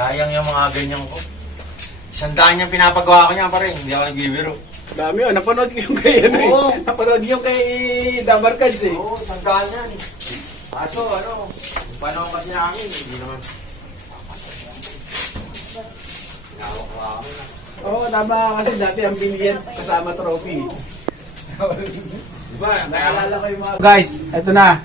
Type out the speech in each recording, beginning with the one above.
Sayang yung mga ganyan ko. 100 yung pinapagawa ko niya pa rin. Hindi ako nagbibiro. Dami yun. Napanood ko yung kay, Oo. napanood yung kay Dabarkads eh. Oo, 100 yan. Kaso, yung panahon kasi namin, hindi naman. Pinawak-wak kami na. Oo, tama kasi dati ang bilihan kasama trophy. Diba? Naalala ko yung mga... Guys, eto na.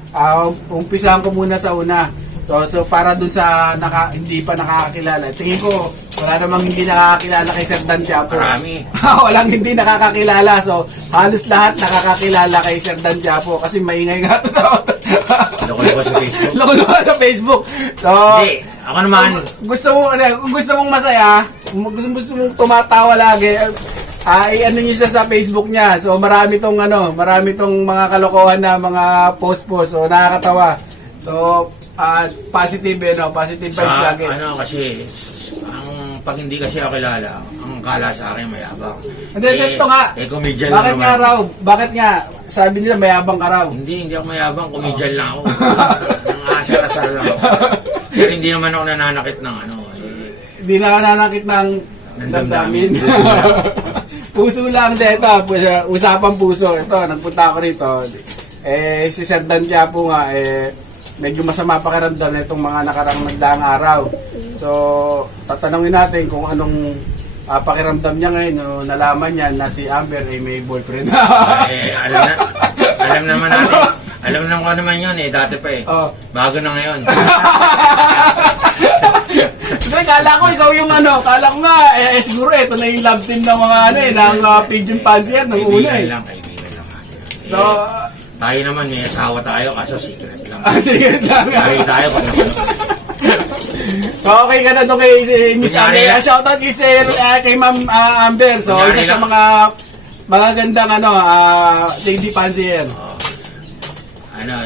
Umpisahan ko muna sa una. So para dun sa hindi pa nakakakilala. Tingin ko, wala namang hindi nakakakilala kay Sir Dan Tiapo. Marami. Walang hindi nakakakilala. So, halos lahat nakakakilala kay Sir Dan Tiapo kasi maingay nga ito sa auto. Loko-loko sa Facebook. Loko-loko sa Facebook. So, Hindi, ako naman. kung gusto mong masaya, gusto mong tumatawa lagi, ay ano niyo siya sa Facebook niya. So marami tong mga kalokohan na mga post. So nakakatawa. So positive positive vibes lagi. Kasi, pag hindi kasi ako kilala, ang kala sa akin mayabang. Hindi, ito nga. Comedian Bakit lang nga naman. raw? Bakit nga? Sabi nila mayabang ka raw. Hindi ako mayabang, comedian lang ako. Nang asar-asar lang ako. Pero hindi naman ako nananakit ng Hindi na nanakit ng damdamin. Puso lang dito. Usapang puso. Ito, nagpunta ako rito. Si Sir Dan Tiapo nga, medyo masama pakiramdam na itong mga nagdaang araw. So, tatanungin natin kung anong pakiramdam niya ngayon. No, nalaman niya na si Amber ay may boyfriend. Alam naman natin. Alam naman ko naman yun dati pa Oh. Bago na ngayon. Hindi, kala ko ikaw yung kala ko nga, siguro ito na yung love team ng mga ng Pigeon Pansier ng una Kaibigan lang. So, Tayo naman asawa tayo, kaso secret lang. sige lang. Tayo pag Okay ka na doon kay Miss Kunyari Amber. lang. Shoutout kay Ma'am Amber. So, Kunyari isa sa lang. mga magagandang lady Pansier.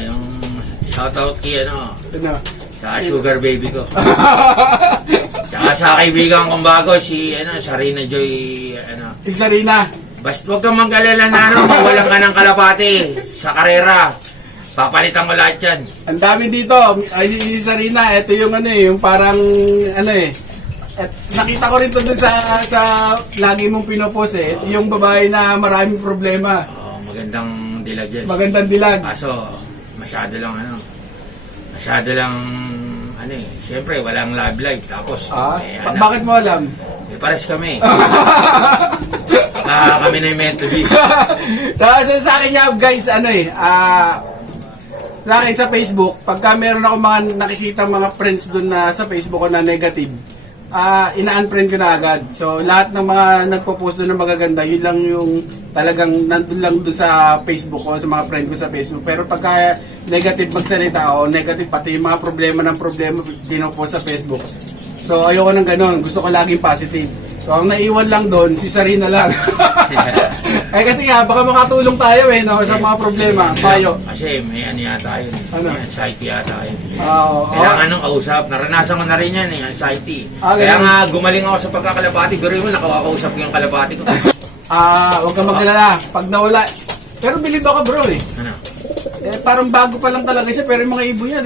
Yung shoutout kay sa sugar baby ko. Tsaka sa kaibigan kong bago, si Sarina Joy, Si Sarina. Basta huwag kang mag-alala na mawalan ka ng kalapati sa karera. Papalitan ko lahat yan. Ang dami dito. Ay, si Sarina, ito yung yung parang at nakita ko rin to dun sa lagi mong pinopost Ito yung babae na maraming problema. Magandang dilag yan. Magandang dilag. Kaso, masyado lang, siyempre, walang love life. Tapos, Bakit mo alam? pares kami. Kami na yung meant to be. So sa akin nga guys, sa akin sa Facebook, pagka meron ako mga nakikita mga friends doon na sa Facebook ko na negative, ina-unfriend ko na agad. So lahat ng mga nagpo-post doon na magaganda, yun lang yung talagang nandun lang doon sa Facebook ko, sa mga friend ko sa Facebook. Pero pagka negative magsalita o negative pati yung mga problema pinopost sa Facebook. So ayoko nang ganun, gusto ko laging positive. So ang naiwan lang doon, si Sarina lang. Kasi nga, baka makatulong tayo sa mga problema. Payo. Kasi may yata yun. May anxiety yata yun. Kailangan nung kausap. Naranasan ko na rin yan anxiety. Kaya nga gumaling ako sa pagkakalabati. Pero yun, nakakausap ko yung kalabati ko. Huwag kang magalala. Pag nawala, pero bilib ako bro parang bago pa lang talaga siya, pero yung mga ibo niya,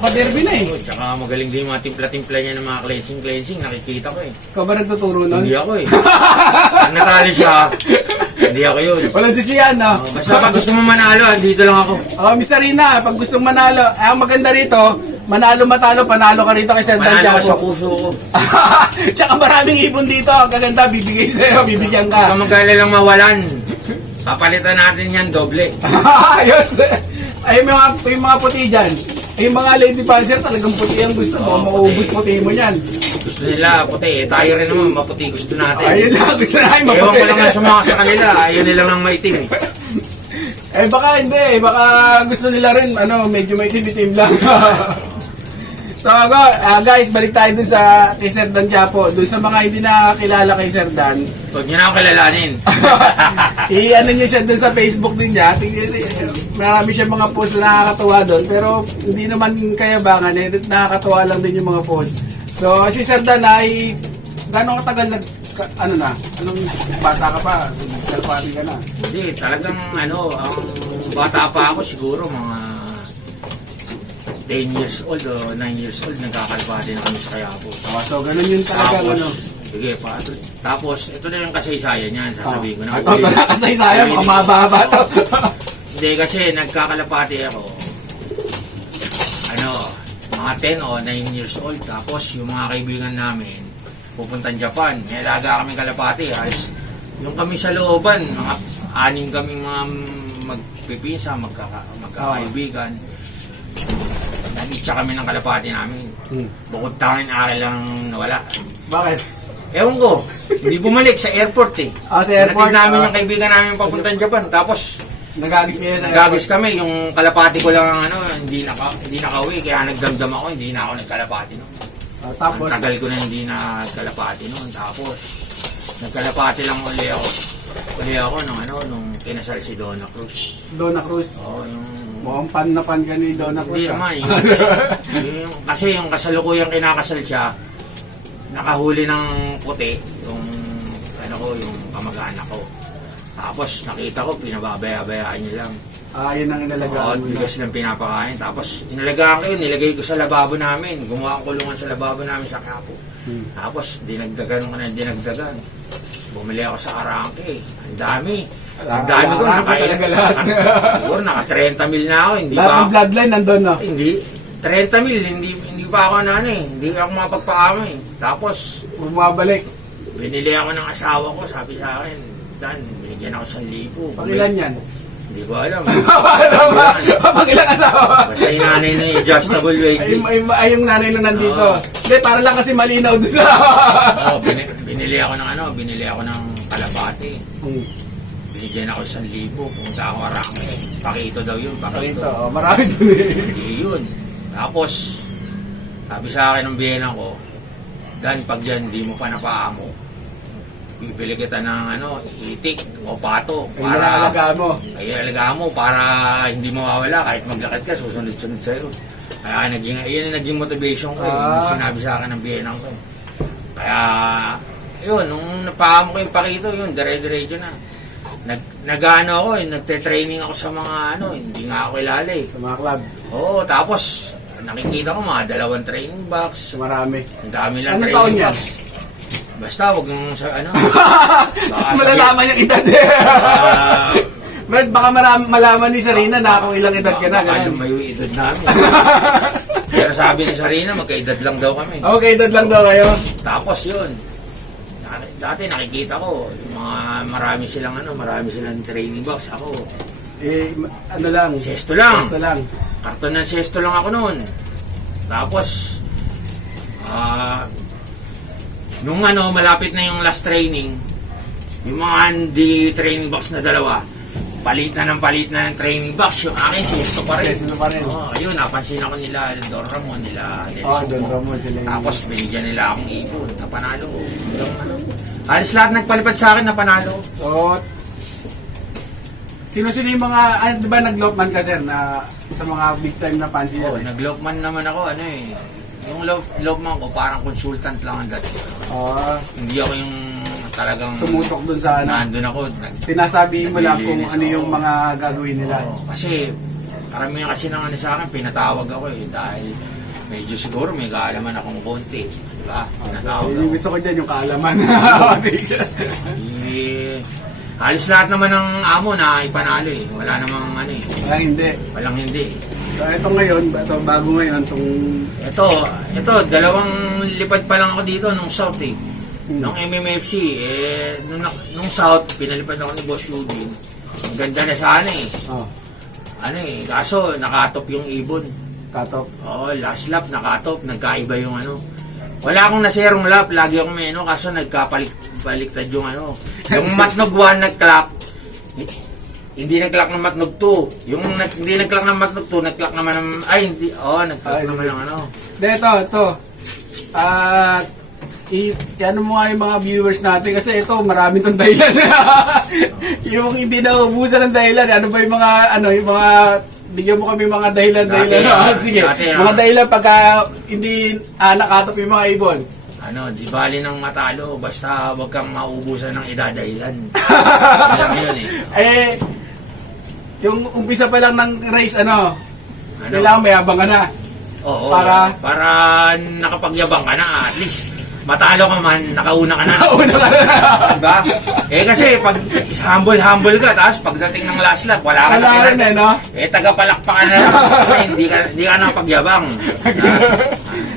pa-derby na Tsaka magaling din yung mga timpla-timpla niya ng mga cleansing, nakikita ko Ikaw ba nagtuturo nun? Hindi ako Pag natalo siya, hindi ako yun. Walang sisiyan, no? Basta pag gusto mo manalo, dito lang ako. Miss Sarina, pag gusto mong manalo, ang maganda rito, manalo-matalo, panalo ka rito kay Sir Dan Manalo ka Tiapo. sa puso ko. Tsaka maraming ibon dito, ang gaganda, bibigay sa'yo, bibigyan ka. Kung magkala lang mawalan, papalitan natin yan doble. Ayos! Ay, yung mga puti dyan. Yung mga lady pansier talagang puti ang gusto mo. Mauubos puti mo yan. Gusto nila puti. Tayo rin naman maputi gusto natin. Ayun lang, gusto na yung maputi. Ewan ko lang nga sa kanila. Ayaw nilang ng maitim baka hindi. Baka gusto nila rin, medyo maitim-itim lang. So, guys, balik tayo dun kay Sir Dan Tiapo. Dun sa mga hindi nakakilala kay Sir Dan. Huwag niyo na ako kilalanin. Niyo siya dun sa Facebook din niya. Marami siya mga post na nakakatuwa doon. Pero hindi naman kayabangan. Nakakatuwa lang din yung mga post. So, si Sir Dan ay gano'ng katagal anong bata ka pa? Kalpati ka na? Hindi, talagang ang bata pa ako siguro mga 10 years old o 9 years old, nagkakalapati na kami sa Quiapo. So, ganun yun talaga, Tapos, ano. sige pa. Tapos, ito na yung kasaysayan niyan, sasabihin ko na. Ito na kasaysayan, mga mahaba to. Hindi, kasi nagkakalapati ako. Mga 10 o 9 years old. Tapos, yung mga kaibigan namin, pupuntang Japan. May alaga kami kalapati. Yung kami sa looban, mga 6 kaming mga magpipinsa, magkakaibigan. Nag-itcha kami ng kalapati namin. Bukod tanging aral lang nawala. Bakit? Ewan ko, hindi bumalik sa airport eh. Sa airport? Natid namin yung kaibigan namin papuntang Japan. Tapos, nagagis kayo sa nagagis kami. Yung kalapati ko lang hindi nakauwi. Kaya nagdamdam ako, hindi na ako nagkalapati noon. Tapos, ang tagal ko na hindi nagkalapati noon. Tapos, nagkalapati lang uli ako nung kinasal si Donna Cruz. Donna Cruz. Oo, yung... Mukhang pan na pan ka ni Donna Cruz. Hindi naman. Kasi yung kasalukuyang kinakasal siya, nakahuli ng puti, yung yung kamag-anak ko. Tapos nakita ko, pinababaya-bayaan niya lang. Yun ang inalagaan mo. Bigas lang pinapakain. Tapos inalagaan ko yun, nilagay ko sa lababo namin. Gumawa ang kulungan sa lababo namin sa Quiapo. Tapos dinagdagan ko na dinagdagan. Bumili ako sa Arangke. Ang dami. Ang dami ko. Siguro naka 30 mil na ako. Hindi lahat pa ng bloodline nandun, no? Hindi. 30 mil. Hindi pa ako Hindi ako mapagpakama eh. Tapos Bumabalik. binili ako ng asawa ko. Sabi sa akin, Dan, binigyan ako 1,000. Pakilan yan? Hindi ko alam. Pakilang asawa? Basta yung nanay na yung adjustable weight. Ay, yung nanay na nandito. Hindi, para lang kasi malinaw doon sa... Binili ako ng kalapati. Binigyan ako 1,000. Pumunta ako Arangke. Pakito daw yun. Pakito. Marami doon eh. Hindi yun. Tapos, sabi sa akin ng biyenan ko, Dan, pag yan, hindi mo pa napaamo, bibili kita ng itik o pato. Para alagaan mo para hindi mawawala. Kahit maglakad ka, susunod-sunod sa'yo. Kaya yun ang naging motivation ko. Sinabi sa akin ng biyenan ko. Kaya, yun, nung napaamo ko yung pakito, yun, dire-diretso na. Nagte-training ako sa mga hindi nga ako kilala eh. Sa mga club. Oo, tapos nakikita ko mga 2 training box. Marami. Ang dami lang Anong training taon yan? box. Basta wag mong Mas malalaman yung edad eh. Baka malaman ni Sarina na kung ilang edad ka na. Baka lumayo yung edad namin. Pero sabi ni Sarina, magkaedad lang daw kami. Okay, edad lang daw kayo. Tapos yun. Dati nakikita ko, yung mga marami silang training box. Ako, sesto lang. Karton ng sesto lang ako noon. Tapos, nung malapit na yung last training, yung mga hindi training box na 2, palit na ng training box. Yung akin, sesto pa rin. Ayun, napansin ako nila Don Ramon, nila Don Ramon sila. Tapos binigyan nila akong ipon na panalo. Alis lahat nagpalipad sa akin na panalo. Sino-sino yung mga, di ba nag-lopman ka sir na sa mga big time na fancy yan? Nag-lopman naman ako, yung lopman ko parang consultant lang ang dating. Hindi ako yung talagang tumutok dun sa nandun ako. Sinasabi mo lang kung ano yung mga gagawin nila. Kasi, karamihan kasi ng sa akin, pinatawag ako dahil medyo siguro may kaalaman akong konti. Diba? Yung gusto ko dyan, yung kaalaman. Halos lahat naman ng amo na ipanalo Wala namang Walang hindi. So ito ngayon, bago ngayon Ito, 2 lipad pa lang ako dito nung South Nung MMFC, nung South, pinalipad ako ni Boss Eugene. Ang ganda na sana kaso nakatop yung ibon. Cut-off? Oo, last lap nakatop, nagkaiba yung Wala akong naserong lap, lagi akong may kaso nagkapaliktad yung Yung matnog 1 nag-clock, hindi nag-clock ng matnog 2. Yung hindi nag-clock ng matnog 2, nag-clock naman ng, nag-clock naman ng Ito. Ano mo nga yung mga viewers natin kasi ito, marami tong dahilan. Yung hindi na ubusan ng dahilan, ano ba yung mga, bigyan mo kami mga dahilan. Sige, mga dahilan pagka hindi nakatop yung mga ibon. Di bali ng matalo, basta wag kang maubusan ng idadahilan. Yun yung umpisa pa lang ng race, kailangan mayabang ka na. Oo, Para para nakapagyabang ka na, at least matalo ka man, nakauna ka na. una ka na. Diba? Eh kasi pag humble ka, tapos pagdating ng last lap, wala ka Wala na. na, no? Eh, tagapalakpakan na lang. Eh, hindi ka nakapagyabang.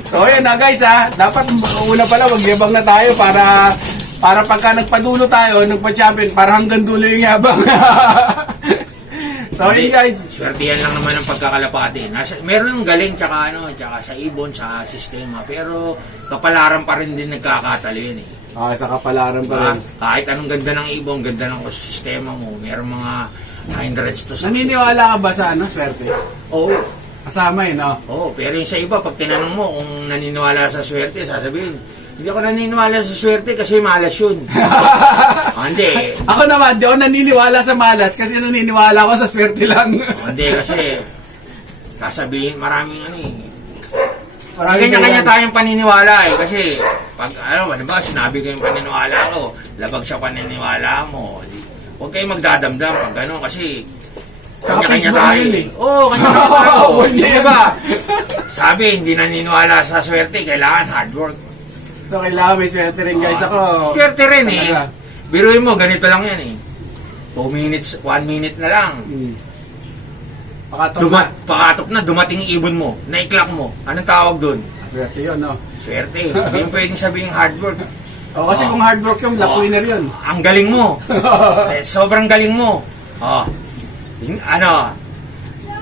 So ayan na guys ha, dapat una pala magyabang na tayo para pagka nagpadulo tayo, nagpa-champion, para hanggang dulo yung yabang. So ayun guys. Swertihan lang naman ang pagkakalapati. Meron ng galing tsaka sa ibon, sa sistema. Pero kapalaran pa rin din nagkakatalo yun eh. Sa kapalaran pa Diba? rin. Kahit anong ganda ng ibon, ganda ng sistema mo, meron mga hindrance to success. Naniniwala ka ba sa swerte? Oo. Kasama no? Oo, pero yung sa iba, pag tinanong mo kung naniniwala sa swerte, sasabihin, hindi ako naniniwala sa swerte kasi malas yun. Hindi. Ako naman, di ako naniniwala sa malas kasi naniniwala ako sa swerte lang. Hindi kasi, sasabihin, maraming Maraming kanya-kanya ganyan. tayong paniniwala eh. Kasi, pag, ba, sinabi ko yung paniniwala ko, labag sa paniniwala mo. Huwag kayong magdadamdam pag gano'n kasi, kanya-kanya Facebook tayo yun eh. Oo, kanya-kanya tayo. Oo, Di yun. ba? Sabi, hindi naniniwala sa swerte, kailangan hard work. So, kailangan may swerte rin guys ako. Swerte rin eh. Talaga. Biruin mo, ganito lang yan eh. 2 minutes, 1 minute na lang. Pakatok na. Pakatok na, dumating yung ibon mo, naiklak mo. Anong tawag doon? Swerte yun, no? Swerte. Hindi mo pwedeng sabihin hard work. O, kasi kung hard work yung luck winner yun. Ang galing mo. Sobrang galing mo.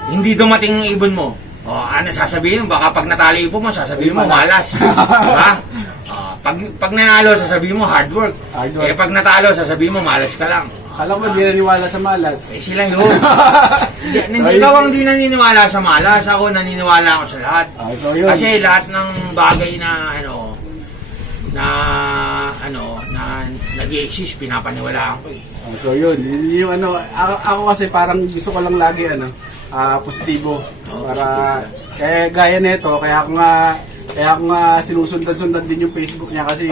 Hindi dumating yung ibon mo. Ano sasabihin mo? Baka pag natalo yung ibon mo, sasabihin mo malas. Diba? Pag nanalo, sasabihin mo hard work. Hard work. Eh pag natalo, sasabihin mo malas ka lang. Alam mo, di naniwala sa malas. Eh sila yun. Ikaw ang di naniniwala sa malas. Ako naniniwala ako sa lahat. So yun. Kasi lahat ng bagay na nag-i-exist, pinapaniwalaan ko eh. So yun, yun yung ako kasi parang gusto ko lang lagi positibo. Para kaya gaya nito, kaya ako nga sinusundan-sundan din yung Facebook niya kasi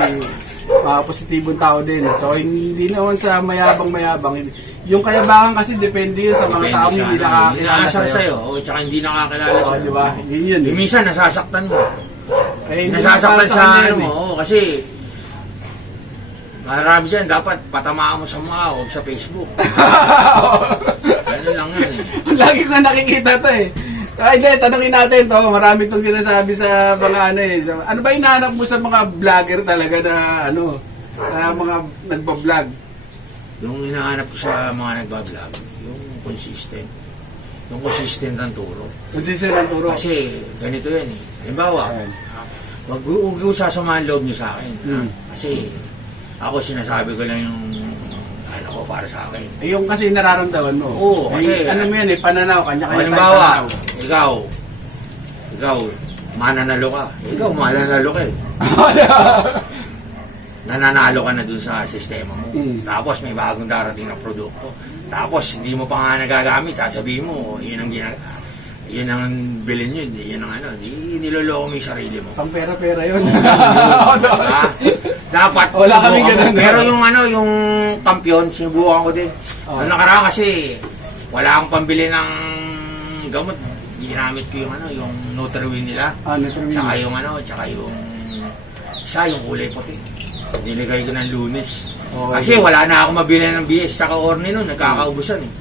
positibong tao din. So hindi naman sa mayabang-mayabang. Yung kayabangan kasi depende yun sa mga taong hindi nakakakilala Inaasar sa'yo. sa'yo. O tsaka hindi nakakilala sa'yo. Di ba? Yun yun. Yung minsan nasasaktan mo. Eh, hindi Nasasaktan para sa kanya ano yun, mo. Oo, kasi marami dyan, dapat patamaan mo sa mga, huwag sa Facebook. Ano lang yan eh. Lagi ko nakikita to eh. Ay, hindi, tanongin natin to. Marami itong sinasabi sa mga ano ba hinahanap mo sa mga vlogger talaga na na mga nagbablog? Yung hinahanap ko sa mga nagbablog, yung consistent. Yung consistent ang turo. Consistent ang turo. Kasi ganito yan eh. Halimbawa, huwag ko sasamahan loob niyo sa akin. Kasi ako sinasabi ko lang yung ko para sa akin. Yung kasi nararamdaman mo. Oo, kasi ano mo yan pananaw, kanya-kanya halimbawa, ikaw, mananalo ka. Ikaw, mananalo ka eh. Nananalo ka na dun sa sistema mo. Tapos may bagong darating na produkto. Tapos hindi mo pa nga nagagamit, sasabihin mo, yun ang bilhin nyo, yun ang niloloko mo yung sarili mo. Pang pera-pera yun. Dapat, wala kami ganun. Pero yung kampiyon, sinubukan ko din. Noong nakaraan kasi, wala akong pambili ng gamot. Ginamit ko yung Nutriwin nila. Nutriwin. Tsaka yung kulay puti. Niligay ko ng Lunes. Okay. Kasi wala na ako mabili ng BS tsaka Orne nun, nagkakaubusan eh.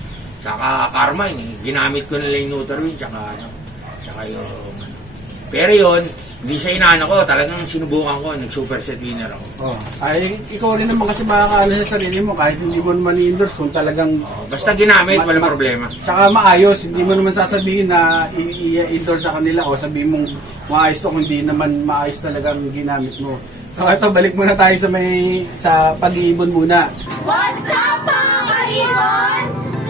Tsaka Carmine eh. Ginamit ko nila yung Nutriwin tsaka yung Pero yun, hindi siya inaano ko, talagang sinubukan ko, nag-superset winner ako. Ay, ikaw rin naman kasi makakaano sa sarili mo kahit hindi mo naman i-endorse kung talagang Basta ginamit, walang problema. Tsaka maayos, hindi mo naman sasabihin na i-endorse sa kanila o sabihin mong maayos to kung hindi naman maayos talagang ginamit mo. So ito, balik muna tayo sa pag-iibon muna. What's up, mga kaibon?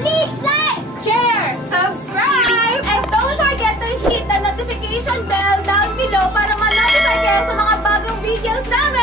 Please like, share, subscribe, and don't forget to hit the notification bell down below para ma-notify kayo sa mga bagong videos namin!